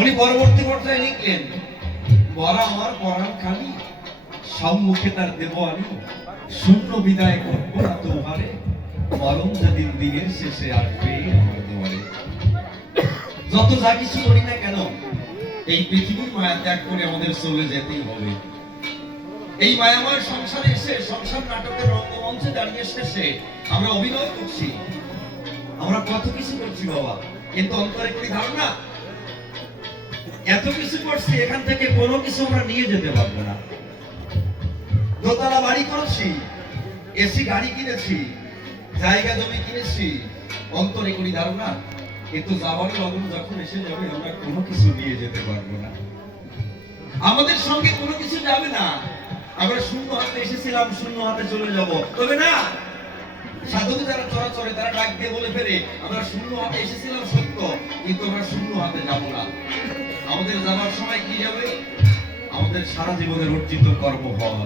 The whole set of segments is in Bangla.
উনি পরবর্তী পর্যায়ে লিখলেন, বলা আমার পরাণ খালি, সম্মুখে তার দেব আমি, শূন্য বিদায় করবো না তোমারে, মরণ যেদিন দিনের শেষে আসবে আমার দুয়ারে। যত যা কিছু করি না কেন, এই পৃথিবীর মায়া ত্যাগ করে আমাদের চলে যেতেই হবে। এই মায়াময় সংসারে এসে, সংসার নাটকের রঙ্গমঞ্চে দাঁড়িয়ে শেষে আমরা অভিনয় করছি, আমরা কত কিছু করছি বাবা, কিন্তু অন্তরে কি ধারণা এত কিছু করছি, এখান থেকে কোনো কিছু আমরা নিয়ে যেতে পারবো না। দোতলা বাড়ি করেছি, এসি গাড়ি কিনেছি, জায়গা জমি কিনেছি, অন্তরে করি ধারণা, কিন্তু যাবার লগন যখন এসে যাবে আমরা কোনো কিছু নিয়ে যেতে পারবো না, আমাদের সঙ্গে কোনো কিছু যাবে না। আমরা শূন্য হাতে এসেছিলাম, শূন্য হাতে চলে যাব, তবে না। সাধু যারা চরাচরে তারা ডাক দিয়ে বলে ফেরে, আমরা শূন্য হাতে এসেছিলাম সত্য, কিন্তু আমরা শূন্য হাতে যাব না। আমাদের যাবার সময় কি যাবে? আমাদের সারা জীবনের অর্জিত কর্মফল।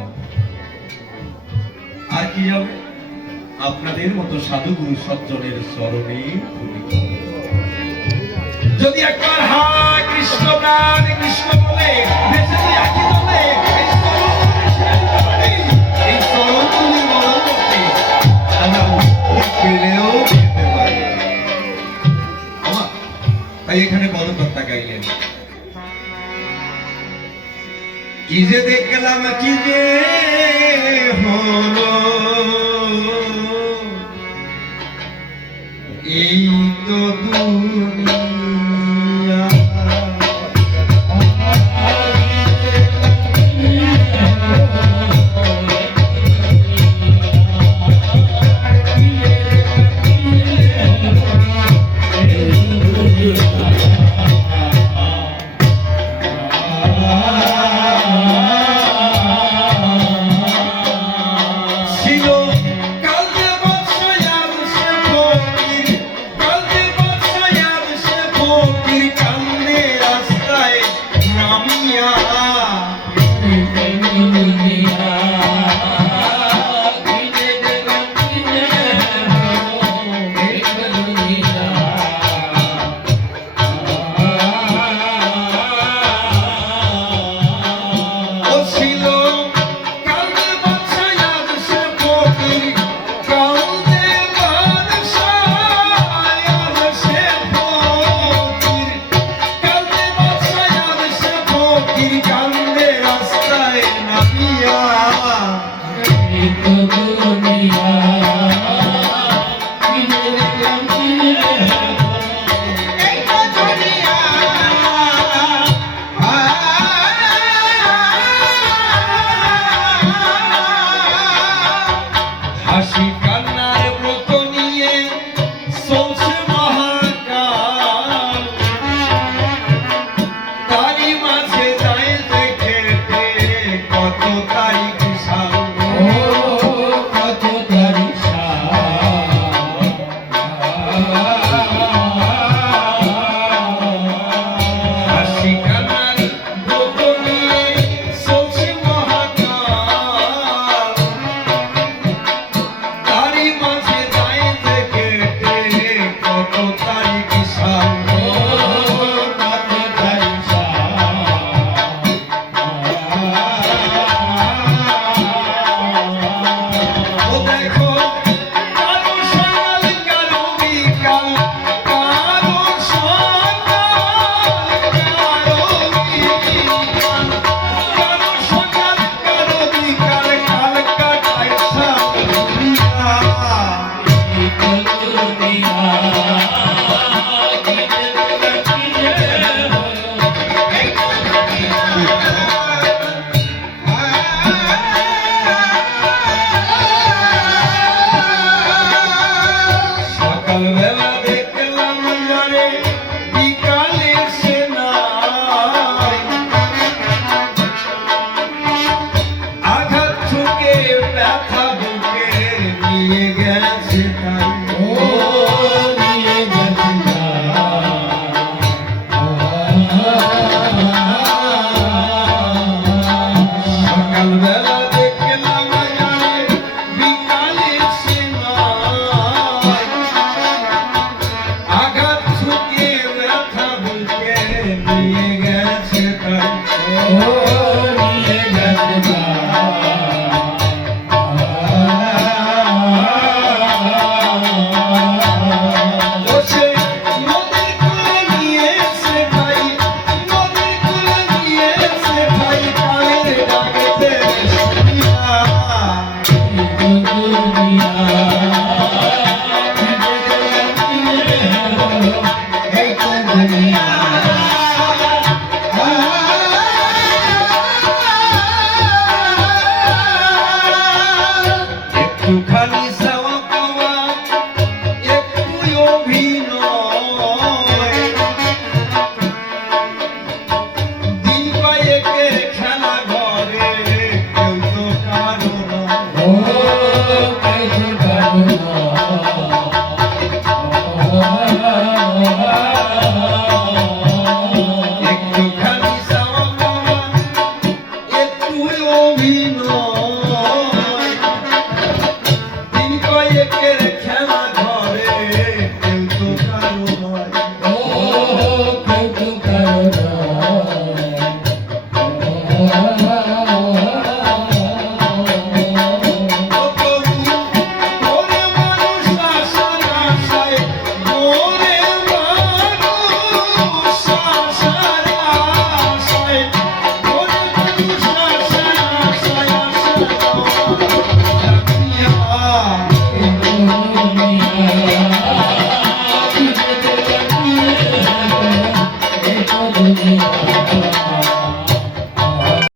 আর কি যাবে? আপনাদের মতো সাধু গুরু সজ্জনের চরণে। যদি একবার হায় কৃষ্ণ প্রাণ কৃষ্ণ বলে বেঁচে তুই আঁকি বলে এই চরণগুলি মরণ করতে আমরা পেলেও যেতে পারি। আমার তাই এখানে পদকর্তা গাইলেন, কি যে দেখলাম কি যে হলো, এই তো দুনিয়া। কারো নয়